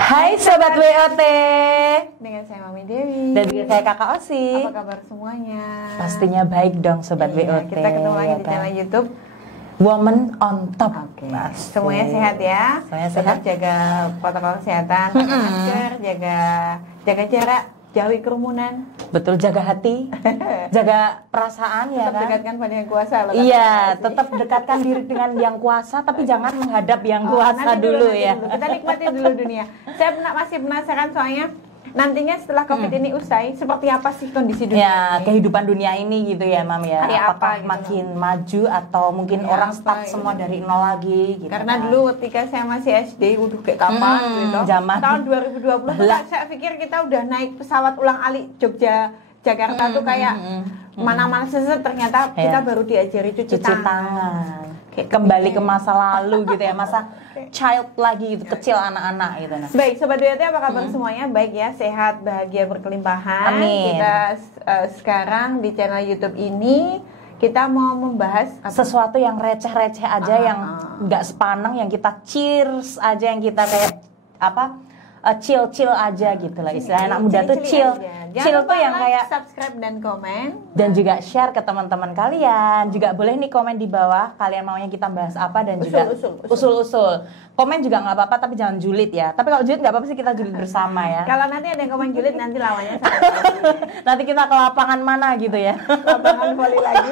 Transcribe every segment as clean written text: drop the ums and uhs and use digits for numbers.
Hai Sobat WOT, dengan saya Mami Dewi dan juga saya Kakak Osi. Apa kabar semuanya? Pastinya baik dong Sobat WOT. Kita ketemu lagi di channel YouTube Woman on Top. Semuanya sehat ya. Semuanya Tetap sehat. jaga protokol kesehatan, pakai masker, jaga jarak, jauhi kerumunan. Betul, jaga hati, jaga perasaan ya Tetap kan. dekatkan pada yang kuasa loh. Iya, tetap dekatkan diri dengan yang kuasa, tapi jangan menghadap yang kuasa nanti dulu ya. Kita nikmati dulu dunia. Saya masih penasaran soalnya nantinya setelah COVID ini usai, seperti apa sih kondisi dunia Ya, ini? kehidupan dunia ini gitu ya, Mam ya. Hari apa Apakah gitu makin maju atau mungkin Hari orang apa start gitu. semua dari nol lagi gitu. Karena kan. dulu ketika saya masih SD, udah kayak kapan gitu. zaman. Tahun 2020 tuh saya pikir kita udah naik pesawat ulang-alik Jogja Jakarta tuh kayak mana-mana seset, ternyata kita baru diajari cuci tangan. Kembali ke masa lalu gitu ya, masa child lagi gitu, kecil anak-anak gitu. Nah. Baik, Sobat WT, apa kabar semuanya? Baik ya, sehat, bahagia, berkelimpahan. Amin. Kita sekarang di channel YouTube ini kita mau membahas Sesuatu yang receh-receh aja, yang nggak sepaneng, yang kita cheers aja, yang kita kayak apa, chill aja gitu lah istilahnya. Anak muda tuh chill. Chill tuh yang kayak subscribe dan komen. dan juga share ke teman-teman kalian. Juga boleh nih komen di bawah kalian maunya kita bahas apa, dan juga usul-usul. Komen juga nggak apa-apa, tapi jangan julid ya. Tapi kalau julid nggak apa-apa sih, kita julid bersama ya. Kalau nanti ada yang komen julid, nanti lawannya saya. Nanti kita ke lapangan mana gitu ya. Lapangan voli lagi.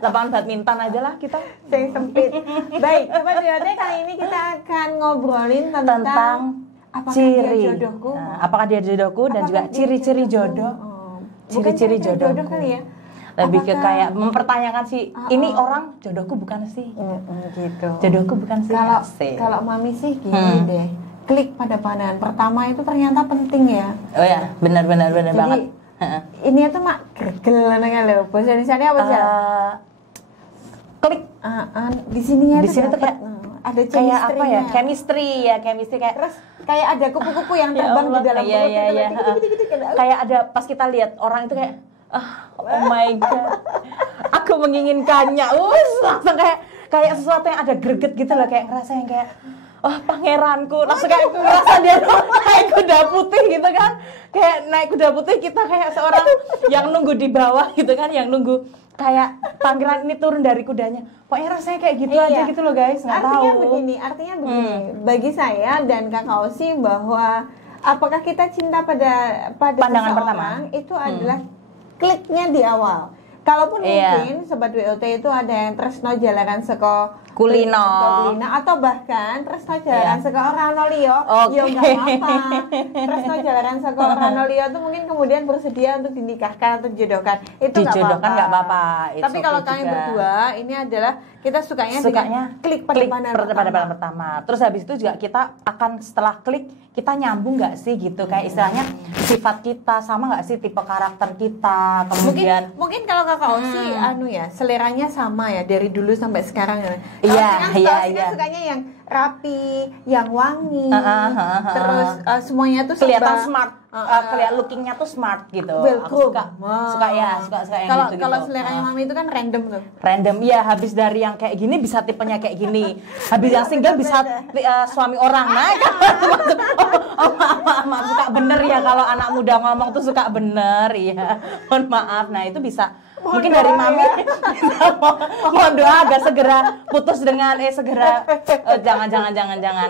Lapangan badminton aja lah kita. Yang sempit. Baik, Sobat WT, kali ini kita akan ngobrolin tentang apakah ciri. dia jodohku. Nah, apakah dia jodohku, dan juga ciri-ciri jodoh. Ciri-ciri jodoh. Jodoh kali ya. Lebih ke kayak mempertanyakan sih, ini orang jodohku bukan sih? Gitu. Jodohku bukan sih? Kalau Mami sih gini deh. Klik pada pandangan pertama itu ternyata penting ya. Oh ya, benar Jadi, banget. ini tuh mak gergel nanya lo. Bahasa Indonesia apa sih? Klik. Di sininya Di sini tuh kayak ada kayak apa ya? chemistry-nya. Chemistry kayak Terus kayak ada kupu-kupu yang terbang di dalam perut gitu. Kayak ada pas kita lihat orang itu kayak oh my god, aku menginginkannya. Langsung kayak sesuatu yang ada greget gitu loh, kayak ngerasa yang kayak pangeranku. Langsung kayak ngerasa dia naik kuda putih gitu kan. Kayak naik kuda putih, kita kayak seorang yang nunggu di bawah gitu kan, yang nunggu kayak pangeran ini turun dari kudanya. Pokoknya rasanya kayak gitu aja gitu loh guys, nggak tahu. Artinya begini, bagi saya dan Kakak Osi, bahwa apakah kita cinta pada Pandangan seseorang itu adalah kliknya di awal. Kalaupun mungkin Sobat WOT itu ada yang tresno jalanan seko kulino, atau bahkan tresno jalanan seko ranolio, ya nggak apa-apa. Tresno jalanan seko ranolio itu mungkin kemudian bersedia untuk dinikahkan atau dijodohkan, itu nggak apa-apa. Tapi kalau kami berdua ini adalah kita sukanya klik pada pandangan pertama. Terus habis itu juga kita akan setelah klik, kita nyambung nggak sih gitu, kayak istilahnya sifat kita sama nggak sih, tipe karakter kita. Kemudian mungkin kalau Kakak Osi seleranya sama ya dari dulu sampai sekarang ya. Iya. Kan sukanya yang rapi, yang wangi, terus semuanya tuh kelihatan smart, kelihatan lookingnya tuh smart gitu. Aku suka yang gitu. Kalau seleranya Mami itu kan random tuh. Random, iya. Habis dari yang kayak gini bisa tipenya kayak gini. Habis yang single bisa suami orang. Nah, maaf, suka bener ya kalau anak muda ngomong tuh suka bener ya. Mohon maaf. Nah itu bisa. Mungkin dari Mami mohon doa agar segera putus dengan jangan.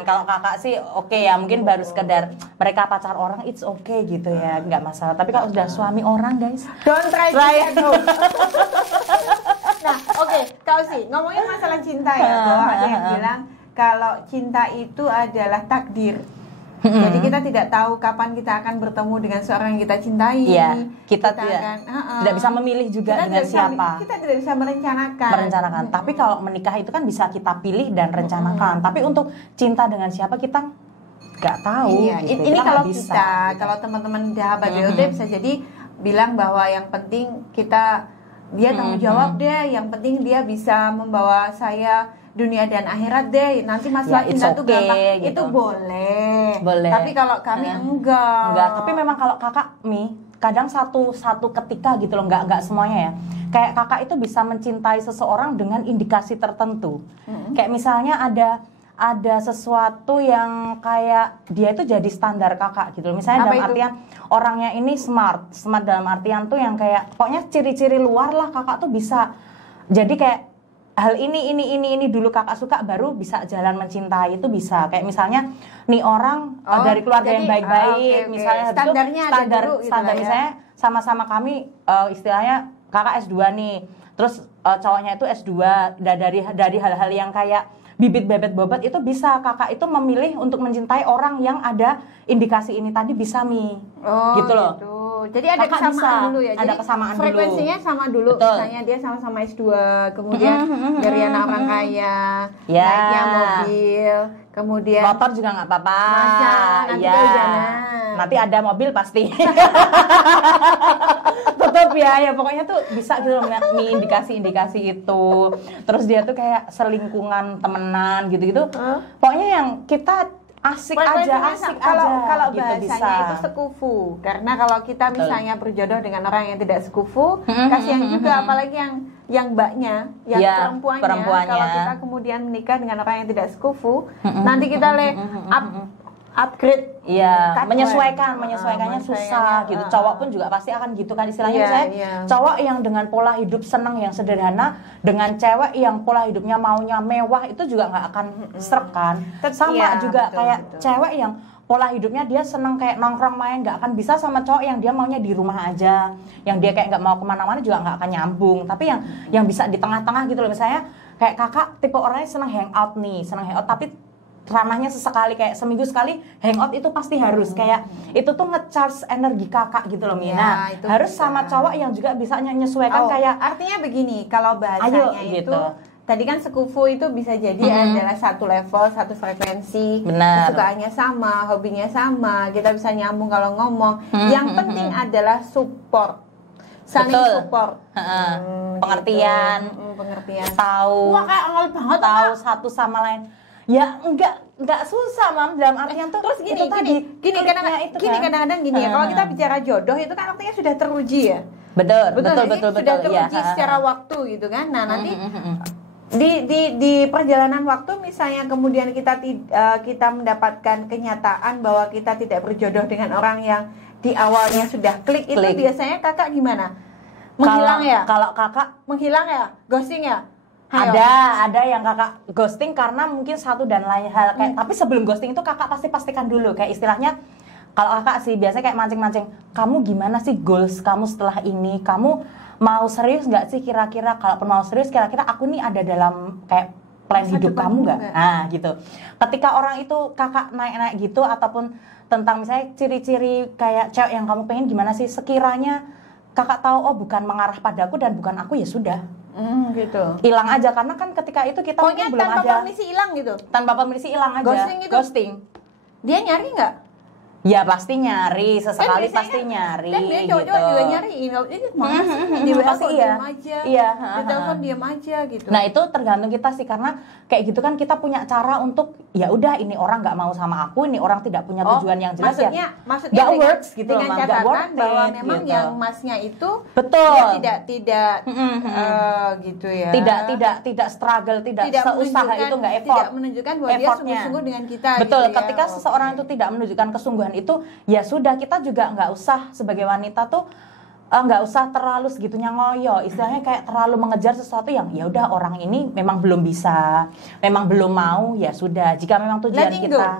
Kalau kakak sih oke ya, mungkin baru sekedar mereka pacar orang, it's okay gitu ya, nggak masalah. Tapi kalau sudah suami orang guys, don't try it. Nah, Kak Osi, ngomongin masalah cinta ya, bahwa ada yang bilang kalau cinta itu adalah takdir. Jadi kita tidak tahu kapan kita akan bertemu dengan seorang yang kita cintai. Iya, kita tidak bisa memilih juga dengan siapa. Kita tidak bisa merencanakan. Tapi kalau menikah itu kan bisa kita pilih dan rencanakan. Tapi untuk cinta dengan siapa kita nggak tahu. Iya, gitu. Ini kalau teman-teman sahabat WOT bisa jadi bilang bahwa yang penting dia tanggung jawab deh. Yang penting dia bisa membawa saya dunia dan akhirat deh, nanti masalah cinta tuh gampang, gitu. Itu boleh. Tapi kalau kami enggak. Tapi memang kalau kakak kadang satu ketika gitu loh, nggak semuanya ya. Kayak kakak itu bisa mencintai seseorang dengan indikasi tertentu. Kayak misalnya ada sesuatu yang kayak dia itu jadi standar kakak gitu loh. Misalnya Apa dalam itu? artian orangnya ini smart dalam artian tuh yang kayak pokoknya ciri-ciri luar lah kakak tuh bisa. Jadi kayak hal ini dulu kakak suka baru bisa jalan mencintai itu bisa. Kayak misalnya nih orang dari keluarga yang baik-baik, misalnya habis itu standarnya ada dulu gitu standar lah ya. misalnya sama-sama kami istilahnya kakak S2 nih. Terus cowoknya itu S2 dari hal-hal yang kayak bibit bebet bobot itu bisa kakak itu memilih untuk mencintai orang yang ada indikasi ini tadi bisa gitu loh. Gitu. Jadi ada Kakak kesamaan bisa, dulu ya. ada Jadi kesamaan frekuensinya dulu. sama dulu. Betul. Misalnya dia sama-sama S2, kemudian dari anak orang kaya, Ya. naiknya mobil, kemudian Motor juga nggak apa-apa. Masa, nanti Ya. kehujanan. Nanti ada mobil pasti. Tetap ya pokoknya tuh bisa gitu loh nih indikasi-indikasi itu. Terus dia tuh kayak selingkungan temenan gitu-gitu. Pokoknya yang kita asik frekuensinya aja kalau gitu bahasanya bisa. itu sekufu. Karena kalau kita Betul. misalnya berjodoh dengan orang yang tidak sekufu, kasihan juga apalagi yang mbaknya, yang Ya, perempuannya. perempuannya. Kalau kita kemudian menikah dengan orang yang tidak sekufu, nanti kita upgrade. Iya, Cut menyesuaikannya menyesuaikannya, susah gitu. Cowok pun juga pasti akan gitu kan istilahnya. Iya, Misalnya iya. cowok yang dengan pola hidup seneng yang sederhana dengan cewek yang pola hidupnya maunya mewah itu juga nggak akan serk kan. Sama Iya, juga betul, kayak betul. cewek yang pola hidupnya dia seneng kayak nongkrong main nggak akan bisa sama cowok yang dia maunya di rumah aja, yang dia kayak nggak mau kemana-mana juga nggak akan nyambung. Tapi yang bisa di tengah-tengah gitu loh, misalnya kayak kakak tipe orangnya seneng hangout nih, seneng hangout tapi ranahnya sesekali kayak seminggu sekali hangout itu pasti harus kayak itu tuh nge-charge energi kakak gitu loh Mina. Ya, itu Harus bisa. sama cowok yang juga bisa menyesuaikan kayak artinya begini, kalau bahasanya Ayo, itu gitu. tadi kan sekufu itu bisa jadi adalah satu level, satu frekuensi, Benar. kesukaannya sama, hobinya sama, kita bisa nyambung kalau ngomong. Yang penting adalah support, saling Betul. support. Heeh. Gitu. Pengertian. Pengertian. tahu Wah, kayak angel banget tahu Kak. satu sama lain. Ya enggak susah mam dalam artian tuh Terus itu tadi kliknya itu kan. kadang-kadang gini ya, kalau kita bicara jodoh itu kan artinya sudah teruji ya. betul Jadi sudah teruji ya. secara waktu gitu kan. Nah, nanti di perjalanan waktu misalnya kemudian kita mendapatkan kenyataan bahwa kita tidak berjodoh dengan orang yang di awalnya sudah klik. Itu biasanya kakak gimana? Menghilang Kalau kakak menghilang ya? Ghosting ya? Ayo. ada yang kakak ghosting karena mungkin satu dan lain hal kayak tapi sebelum ghosting itu kakak pasti pastikan dulu kayak istilahnya kalau kakak sih biasanya kayak mancing-mancing, kamu gimana sih goals kamu setelah ini, kamu mau serius nggak sih kira-kira, kalau mau serius kira-kira aku nih ada dalam kayak plan Masa hidup depanmu kamu nggak? nggak? Nah gitu. Ketika orang itu kakak naik-naik gitu ataupun tentang misalnya ciri-ciri kayak cewek yang kamu pengen gimana sih, sekiranya kakak tahu oh bukan mengarah padaku dan bukan aku ya sudah. Gitu. Hilang aja karena kan ketika itu kita Pokoknya mungkin belum tanpa ada permisi hilang gitu. tanpa permisi hilang aja. Ghosting itu- Dia nyari nggak? Ya pasti nyari, sesekali biasanya pasti nyari. Kan dia cowok-cowok gitu. juga nyariin. Ini mana sih? Di WA Pasti kok iya. diem aja. Iya, Di telepon diem aja gitu. Nah itu tergantung kita sih karena kayak gitu kan kita punya cara untuk ya udah ini orang nggak mau sama aku, ini orang tidak punya tujuan yang jelas maksudnya nggak dengan, works gitu dengan loh, nggak catatan worth it, bahwa memang gitu. yang masnya itu Betul. dia tidak gitu ya. Tidak struggle, tidak seusaha menunjukkan- itu nggak effort. Tidak menunjukkan bahwa dia effortnya. sungguh-sungguh dengan kita. Betul, gitu ya. ketika Oke. seseorang itu tidak menunjukkan kesungguhan itu, ya sudah kita juga nggak usah sebagai wanita tuh nggak usah terlalu segitunya ngoyo, istilahnya kayak terlalu mengejar sesuatu yang ya udah orang ini memang belum bisa, memang belum mau, ya sudah. Jika memang tujuan Letting kita,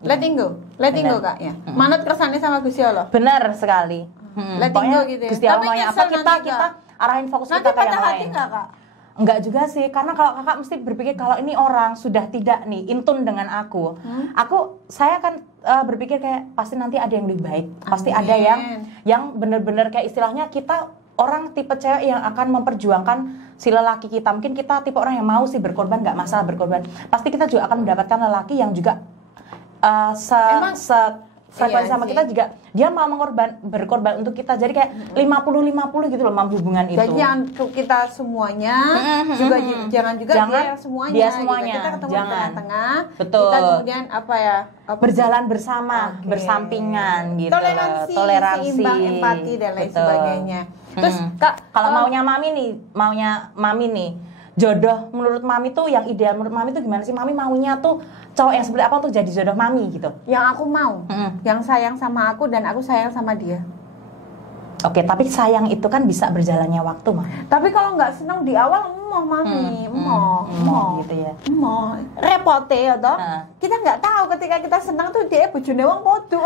letting go Benar. kak ya. Manut kersane sama Gusti Allah. benar sekali. Letting Pokoknya go gitu ya. Gusti Allah Tapi maunya apa nyesel kita nanti, kita Kak. arahin fokus Nanti kita ke yang patah hati lain. nggak kak? Enggak juga sih, karena kalau kakak mesti berpikir kalau ini orang sudah tidak nih intun dengan aku, saya akan berpikir kayak pasti nanti ada yang lebih baik, pasti ada yang benar-benar kayak istilahnya kita orang tipe cewek yang akan memperjuangkan si lelaki kita. Mungkin kita tipe orang yang mau sih berkorban, nggak masalah berkorban. Pasti kita juga akan mendapatkan lelaki yang juga Emang- frekuensi iya sama sih. kita juga dia mau berkorban untuk kita. Jadi kayak 50-50 gitu loh hubungan itu. Jadi jangan kita semuanya juga jangan juga Jangan dia semuanya. dia gitu. semuanya, Kita ketemu di jangan. tengah-tengah. Betul. Kita kemudian Berjalan bersama, Oke. bersampingan gitu. Toleransi, seimbang, empati dan lain Betul. sebagainya. Terus Mm. kak, Kalau maunya mami nih, jodoh menurut Mami tuh yang ideal menurut Mami tuh gimana sih? Mami maunya tuh cowok yang seperti apa tuh jadi jodoh Mami gitu? Yang aku mau, yang sayang sama aku dan aku sayang sama dia. Oke, tapi sayang itu kan bisa berjalannya waktu, Mah. Tapi kalau nggak senang di awal, Mami, gitu ya. Repote ya toh. Kita nggak tahu ketika kita senang tuh dia bojone wong podo.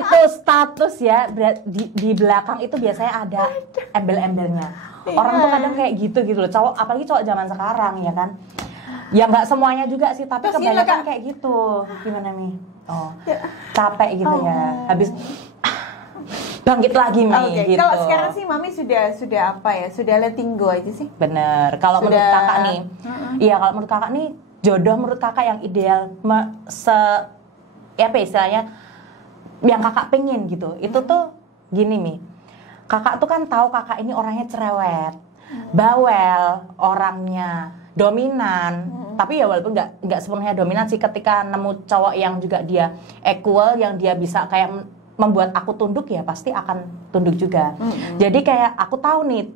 Itu status ya. Di belakang itu biasanya ada embel-embelnya. Orang tuh kadang kayak gitu loh. Cowok, apalagi cowok zaman sekarang ya kan. Ya nggak semuanya juga sih, tapi kebanyakan kayak gitu. Gimana nih? Capek gitu ya. Habis bangkit lagi nih gitu. Kalau sekarang sih Mami sudah apa ya? Sudah letting go aja sih. Bener. Kalau menurut kakak nih, iya kalau menurut kakak nih jodoh menurut kakak yang ideal apa istilahnya yang kakak pengen gitu. Itu tuh gini nih. Kakak tuh kan tahu kakak ini orangnya cerewet, bawel, orangnya dominan. Tapi ya walaupun nggak sepenuhnya dominan sih, ketika nemu cowok yang juga dia equal, yang dia bisa kayak membuat aku tunduk ya pasti akan tunduk juga. Jadi kayak aku tahu nih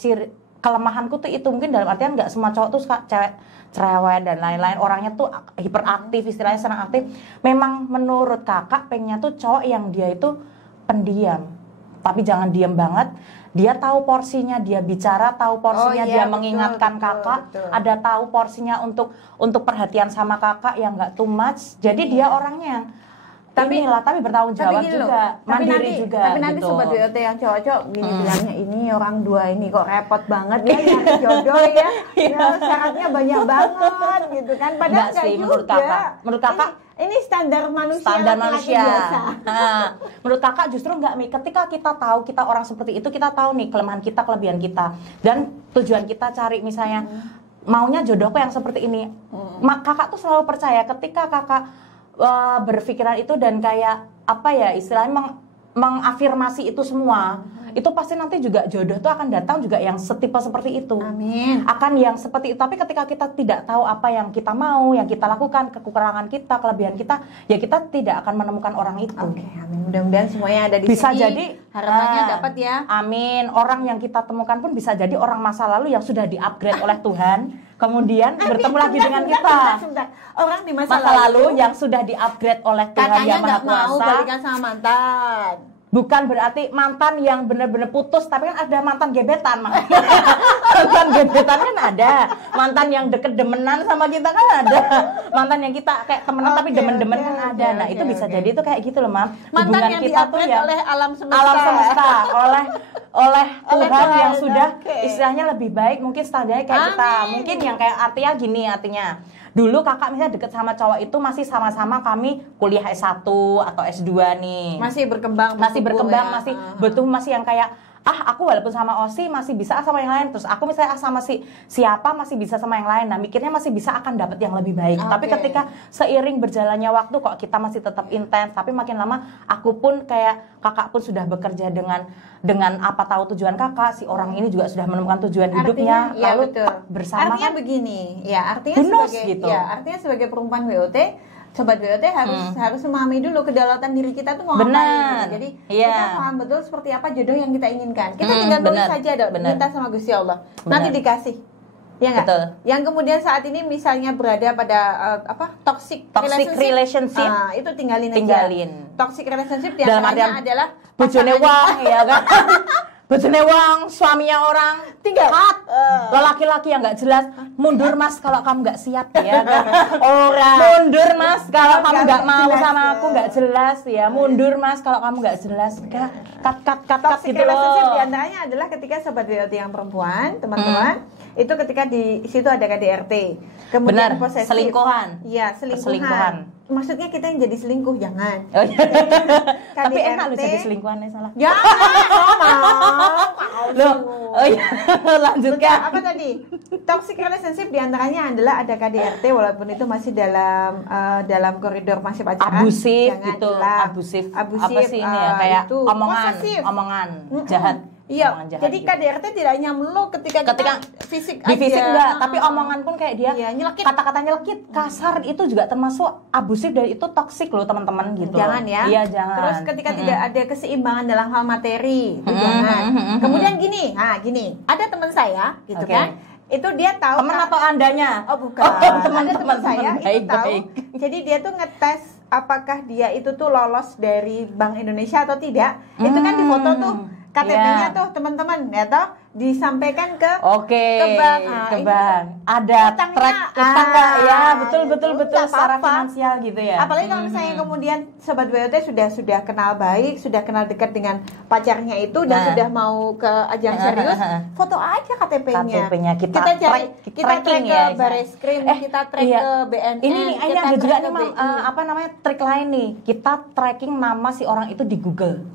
ciri kelemahanku tuh itu, mungkin dalam artian nggak semua cowok tuh suka cewek cerewet dan lain-lain, orangnya tuh hiperaktif, istilahnya senang aktif. Memang menurut kakak pengennya tuh cowok yang dia itu pendiam, tapi jangan diam banget. Dia tahu porsinya, dia bicara tahu porsinya, dia mengingatkan kakak, ada tahu porsinya untuk perhatian sama kakak yang nggak too much. Jadi dia orangnya yang tapi bertanggung jawab juga, mandiri juga. Tapi nanti gitu. Sobat WOT yang cowok-cowok gini bilangnya, ini orang dua ini kok repot banget ya nyari jodoh ya. Syaratnya banyak banget gitu kan. Padahal enggak sih juga. Menurut kakak ini standar manusia. Standar manusia. Biasa. Menurut kakak justru enggak, Mi. Ketika kita tahu kita orang seperti itu, kita tahu nih kelemahan kita, kelebihan kita, dan tujuan kita cari misalnya maunya jodohku yang seperti ini. Kakak tuh selalu percaya ketika kakak berpikiran itu dan kayak apa ya istilahnya mengafirmasi itu semua, itu pasti nanti juga jodoh tuh akan datang juga yang setipe seperti itu. Amin. Akan yang seperti itu. Tapi ketika kita tidak tahu apa yang kita mau, yang kita lakukan, kekurangan kita, kelebihan kita, ya kita tidak akan menemukan orang itu. Oke, amin. Mudah-mudahan semuanya ada di bisa sini. Jadi harapannya dapat ya. Amin. Orang yang kita temukan pun bisa jadi orang masa lalu yang sudah di-upgrade oleh Tuhan. Kemudian bertemu lagi dengan kita. Orang di masa lalu yang sudah di-upgrade oleh Tuhan Yang Maha Kuasa. Mau balikan sama mantan. Bukan berarti mantan yang benar-benar putus, tapi kan ada mantan gebetan. Mantan gebetan kan ada. Mantan yang deket demenan sama kita kan ada. Mantan yang kita kayak temenan tapi demen-demen kan ada. Nah itu bisa jadi itu kayak gitu loh, Mam. Mantan hubungan yang kita tuh ya oleh alam semesta. oleh Tuhan yang sudah istilahnya lebih baik, mungkin standarnya kayak kita. Mungkin yang kayak artinya gini, artinya dulu kakak misalnya deket sama cowok itu masih sama-sama kami kuliah S1 atau S2 nih. Masih berkembang, masih bertumbuh, masih yang kayak aku walaupun sama Osi masih bisa sama yang lain, terus aku misalnya sama siapa masih bisa sama yang lain. Nah mikirnya masih bisa akan dapat yang lebih baik. Tapi ketika seiring berjalannya waktu kok kita masih tetap intens, tapi makin lama aku pun kayak kakak pun sudah bekerja dengan apa tahu tujuan kakak, si orang ini juga sudah menemukan tujuan hidupnya, lalu bersama. Artinya kan, begini, ya artinya sebagai perempuan WOT, Sobat WOT harus memahami dulu kedaulatan diri kita tuh mau apa gitu. Jadi kita paham betul seperti apa jodoh yang kita inginkan. Kita tinggal tulis saja minta sama Gusti Allah. Nanti dikasih. Ya enggak? Betul. Yang kemudian saat ini misalnya berada pada toxic relationship. Itu tinggalin. Toxic relationship diantaranya adalah bojone wong ya kan. Bojone wong, suaminya orang, tinggal. Laki-laki yang nggak jelas, mundur mas kalau kamu nggak siap ya kan? Mundur mas kalau kamu nggak mau sama aku, nggak jelas ya. Mundur mas kalau kamu nggak jelas, kat gitu loh. Diantaranya adalah ketika sobat WOT yang perempuan, teman-teman, itu ketika di situ ada KDRT, kemudian posesif, selingkuhan. Iya, selingkuhan. Maksudnya kita yang jadi selingkuh, jangan. Tapi enak lu jadi selingkuhan salah. Loh, lanjutkan. Apa tadi? Toxic relationship diantaranya adalah ada KDRT walaupun itu masih dalam koridor masih pacaran. Abusif gitu, abusif. Apa sih ini ya? Kayak omongan jahat. Iya, jadi KDRT tidak hanya melulu ketika fisik di fisik enggak, tapi omongan pun kayak dia nyelekit. Kata-kata nyelekit, kasar itu juga termasuk abusif dan itu toksik loh teman-teman gitu. Jangan ya. Iya, jangan. Terus ketika tidak ada keseimbangan dalam hal materi, itu jangan. Kemudian gini, ada teman saya gitu kan. itu dia tahu Teman atau andanya? Oh bukan, teman-teman ada teman saya itu tahu. baik. Jadi dia tuh ngetes apakah dia itu tuh lolos dari Bank Indonesia atau tidak. Itu kan di foto tuh KTP-nya tuh teman-teman, ya toh disampaikan ke ke bank. Nah, ke bank. Ada track utang nggak? Ya, betul secara finansial gitu ya. Apalagi kalau misalnya kemudian sobat WOT sudah kenal baik, sudah kenal dekat dengan pacarnya itu dan sudah mau ke ajang serius, foto aja KTP-nya. Kita track ke Bareskrim, kita track ke BNN. Ini ada juga nih apa namanya trik lain nih. Kita tracking nama si orang itu di Google.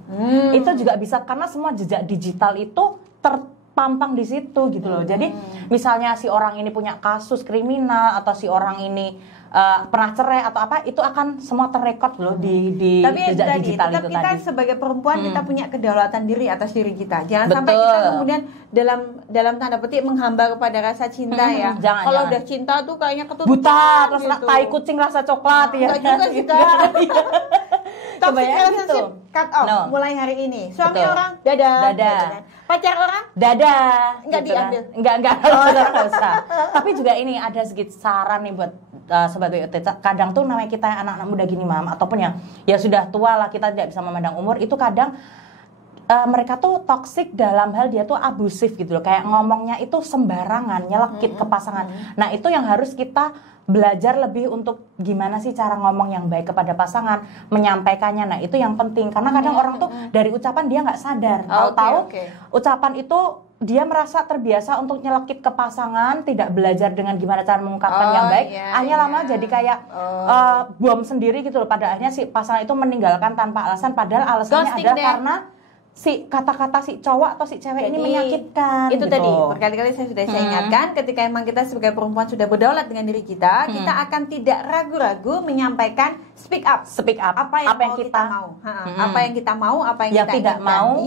Itu juga bisa karena semua jejak digital itu terpampang di situ gitu loh. Jadi misalnya si orang ini punya kasus kriminal atau si orang ini pernah cerai atau apa, itu akan semua terrekod loh di jejak digital itu tadi. Tapi kita sebagai perempuan kita punya kedaulatan diri atas diri kita. Jangan sampai kita kemudian dalam tanda petik menghamba kepada rasa cinta ya. Kalau udah cinta tuh kayaknya ketutupan buta, terus gitu. tai kucing rasa coklat ya. Enggak juga sih Kak. Toxic relationship cut off mulai hari ini. Suami orang dadah. Pacar orang dadah. Enggak gitu diambil. Kan. Enggak usah. Tapi juga ini ada sedikit saran nih buat sobat WOT. Kadang tuh namanya kita yang anak-anak muda gini mam, ataupun yang ya sudah tua lah, kita tidak bisa memandang umur, itu kadang mereka tuh toksik dalam hal dia tuh abusif gitu loh, kayak ngomongnya itu sembarangan, nyelekit ke pasangan. Nah itu yang harus kita belajar lebih untuk gimana sih cara ngomong yang baik kepada pasangan, menyampaikannya. Nah itu yang penting, karena kadang orang tuh dari ucapan dia nggak sadar, tahu-tahu ucapan itu dia merasa terbiasa untuk nyelekit ke pasangan, tidak belajar dengan gimana cara mengungkapkan yang baik, akhirnya lama jadi kayak bom sendiri gitu loh. Pada akhirnya si pasangan itu meninggalkan tanpa alasan, padahal alasannya adalah karena si kata-kata si cowok atau si cewek ini menyakitkan. Itu gitu. tadi berkali-kali saya ingatkan, ketika emang kita sebagai perempuan sudah berdaulat dengan diri kita, kita akan tidak ragu-ragu menyampaikan speak up apa yang kita mau, apa yang kita mau, apa yang kita tidak inginkan. mau,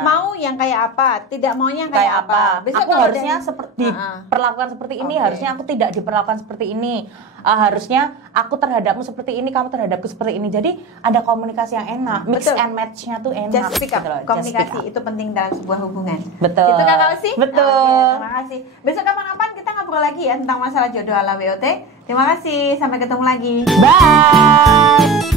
mau yang kayak apa, tidak maunya yang kayak apa. Besok aku harusnya seperti diperlakukan seperti ini, harusnya aku tidak diperlakukan seperti ini. Harusnya aku terhadapmu seperti ini, kamu terhadapku seperti ini. Jadi ada komunikasi yang enak, mix and match-nya tuh enak. Just speak up. Komunikasi itu penting dalam sebuah hubungan. Betul. Itu Kak Kausi? Betul. Terima kasih. Besok kapan-kapan kita ngobrol lagi ya tentang masalah jodoh ala WOT. Terima kasih. Sampai ketemu lagi. Bye.